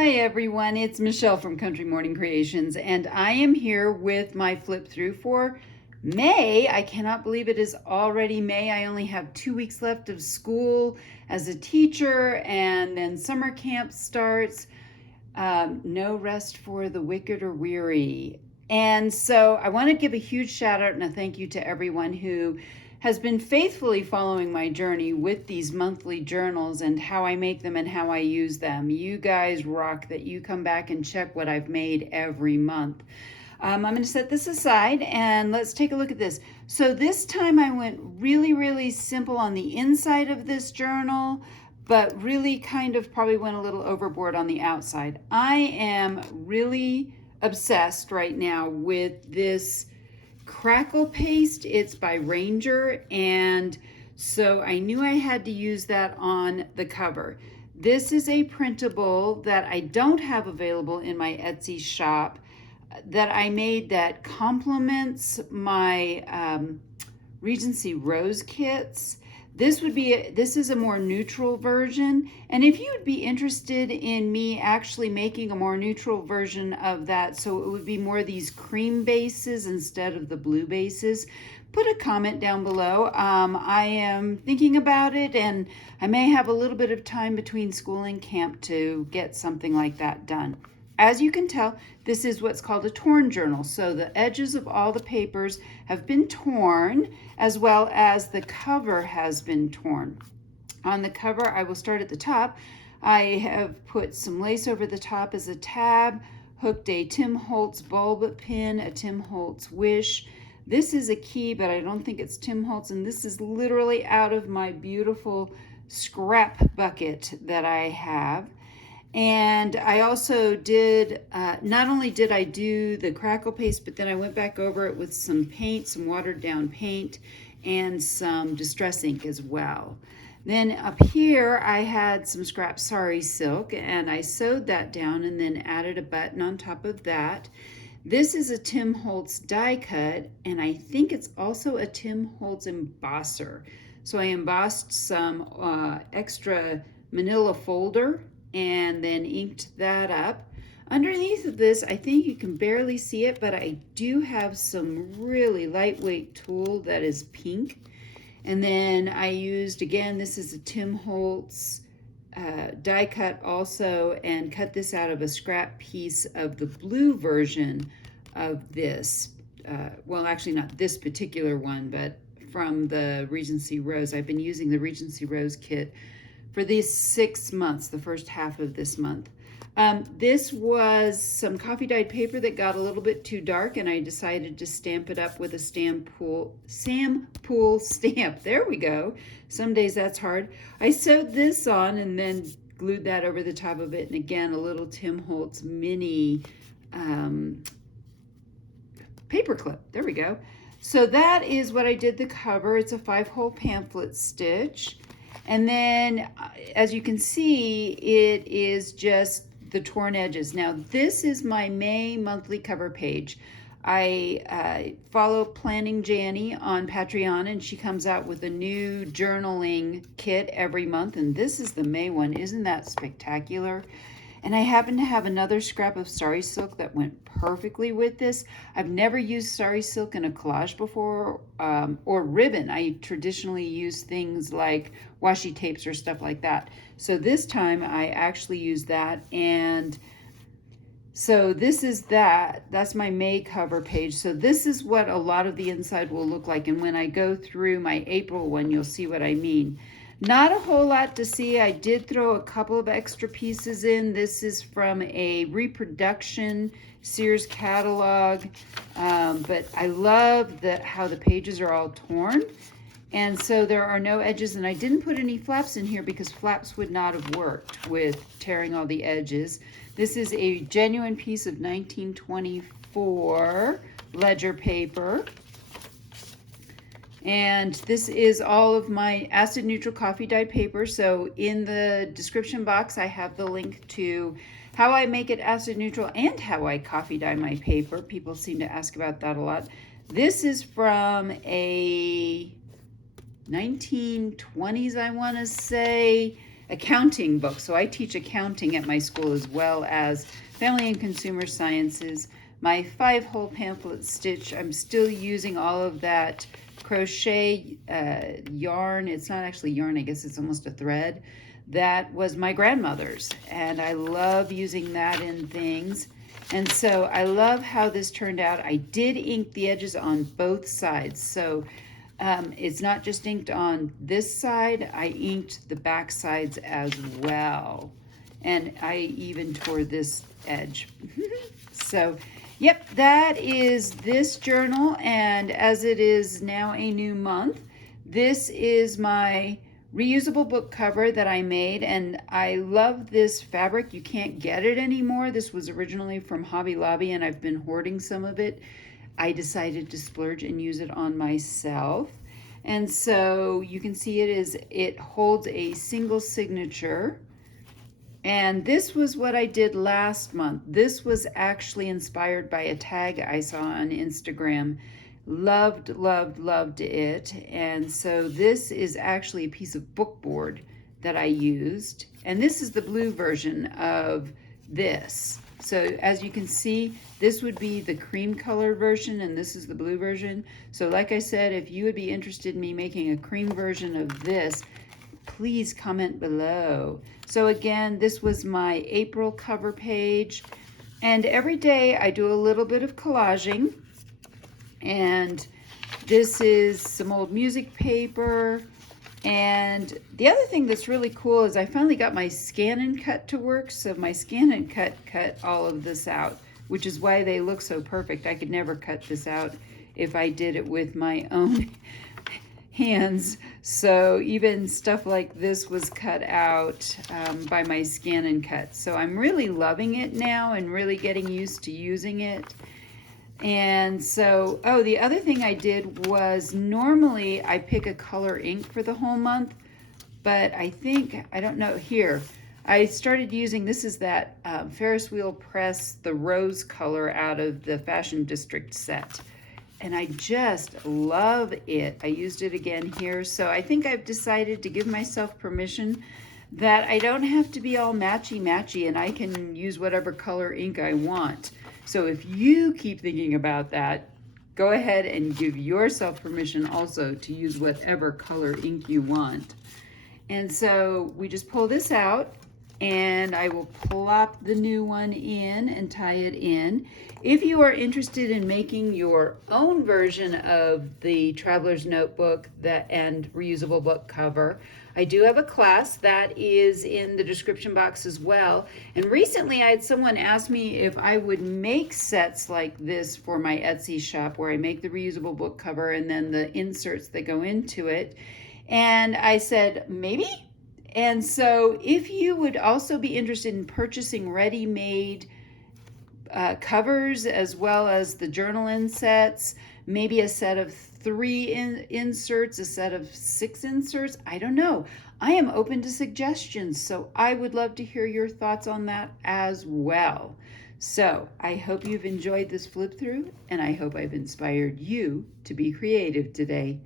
Hi everyone, it's Michelle from Country Morning Creations, and I am here with my flip through for May. I cannot believe it is already May. I only have 2 weeks left of school as a teacher, and then summer camp starts. No rest for the wicked or weary. And so I want to give a huge shout out and a thank you to everyone who has been faithfully following my journey with these monthly journals and how I make them and how I use them. You guys rock that you come back and check what I've made every month. I'm going to set this aside and let's take a look at this. So this time I went really simple on the inside of this journal, but really kind of probably went a little overboard on the outside. I am really obsessed right now with this crackle paste. It's by Ranger, and so I knew I had to use that on the cover. This is a printable that I don't have available in my Etsy shop that I made that complements my Regency Rose kits. This is a more neutral version, and if you would be interested in me actually making a more neutral version of that, so it would be more these cream bases instead of the blue bases, put a comment down below. I am thinking about it, and I may have a little bit of time between school and camp to get something like that done. As you can tell, this is what's called a torn journal. So the edges of all the papers have been torn, as well as the cover has been torn. On the cover, I will start at the top. I have put some lace over the top as a tab, hooked a Tim Holtz bulb pin, a Tim Holtz wish. This is a key, but I don't think it's Tim Holtz, and this is literally out of my beautiful scrap bucket that I have. And I also did, not only did I do the crackle paste, but then I went back over it with some paint, some watered down paint, and some distress ink as well. Then up here, I had some scrap sari silk, and I sewed that down and then added a button on top of that. This is a Tim Holtz die cut, and I think it's also a Tim Holtz embosser. So I embossed some extra manila folder and then inked that up. Underneath of this, I think you can barely see it, but I do have some really lightweight tulle that is pink. And then I used, again, this is a Tim Holtz die cut also, and cut this out of a scrap piece of the blue version of this. Well, actually not this particular one, but from the Regency Rose. I've been using the Regency Rose kit for these 6 months, the first half of this month. This was some coffee dyed paper that got a little bit too dark, and I decided to stamp it up with a Sam Pool stamp. There we go. Some days that's hard. I sewed this on and then glued that over the top of it, and again, a little Tim Holtz mini paper clip. There we go. So that is what I did the cover. It's a 5-hole pamphlet stitch. And then, as you can see, it is just the torn edges. Now, this is my May monthly cover page. I follow Planning Janny on Patreon, and she comes out with a new journaling kit every month, and this is the May one. Isn't that spectacular? And I happen to have another scrap of sari silk that went perfectly with this. I've never used sari silk in a collage before, or ribbon. I traditionally use things like washi tapes or stuff like that. So this time I actually used that, and so this is that's my May cover page. So this is what a lot of the inside will look like, and when I go through my April one, you'll see what I mean. Not a whole lot to see. I did throw a couple of extra pieces in. This is from a reproduction Sears catalog, but I love how the pages are all torn, and so there are no edges, and I didn't put any flaps in here because flaps would not have worked with tearing all the edges. This is a genuine piece of 1924 ledger paper. And this is all of my acid neutral coffee dyed paper. So in the description box, I have the link to how I make it acid neutral and how I coffee dye my paper. People seem to ask about that a lot. This is from a 1920s, I want to say, accounting book. So I teach accounting at my school as well as family and consumer sciences. My 5-hole pamphlet stitch, I'm still using all of that crochet yarn. It's not actually yarn, I guess it's almost a thread. That was my grandmother's, and I love using that in things. And so I love how this turned out. I did ink the edges on both sides, so it's not just inked on this side, I inked the back sides as well. And I even tore this edge. So, yep, that is this journal, and as it is now a new month, this is my reusable book cover that I made, and I love this fabric. You can't get it anymore. This was originally from Hobby Lobby, and I've been hoarding some of it. I decided to splurge and use it on myself. And so you can see it holds a single signature. And this was what I did last month. This was actually inspired by a tag I saw on Instagram. Loved, loved, loved it. And so this is actually a piece of bookboard that I used. And this is the blue version of this. So as you can see, this would be the cream color version and this is the blue version. So like I said, if you would be interested in me making a cream version of this, please comment below. So again, this was my April cover page. And every day I do a little bit of collaging. And this is some old music paper. And the other thing that's really cool is I finally got my scan and cut to work. So my scan and cut all of this out, which is why they look so perfect. I could never cut this out if I did it with my own hands. So even stuff like this was cut out by my scan and cut. So I'm really loving it now and really getting used to using it. And so, oh, the other thing I did was normally I pick a color ink for the whole month, but I think, I don't know, here, I started using, this is that Ferris wheel press, the rose color out of the Fashion District set. And I just love it. I used it again here. So I think I've decided to give myself permission that I don't have to be all matchy-matchy and I can use whatever color ink I want. So if you keep thinking about that, go ahead and give yourself permission also to use whatever color ink you want. And so we just pull this out and I will plop the new one in and tie it in. If you are interested in making your own version of the Traveler's Notebook and reusable book cover, I do have a class that is in the description box as well. And recently I had someone ask me if I would make sets like this for my Etsy shop where I make the reusable book cover and then the inserts that go into it. And I said, maybe? And so if you would also be interested in purchasing ready-made covers as well as the journal insets, maybe a set of 3 inserts, a set of 6 inserts, I don't know. I am open to suggestions, so I would love to hear your thoughts on that as well. So I hope you've enjoyed this flip through, and I hope I've inspired you to be creative today.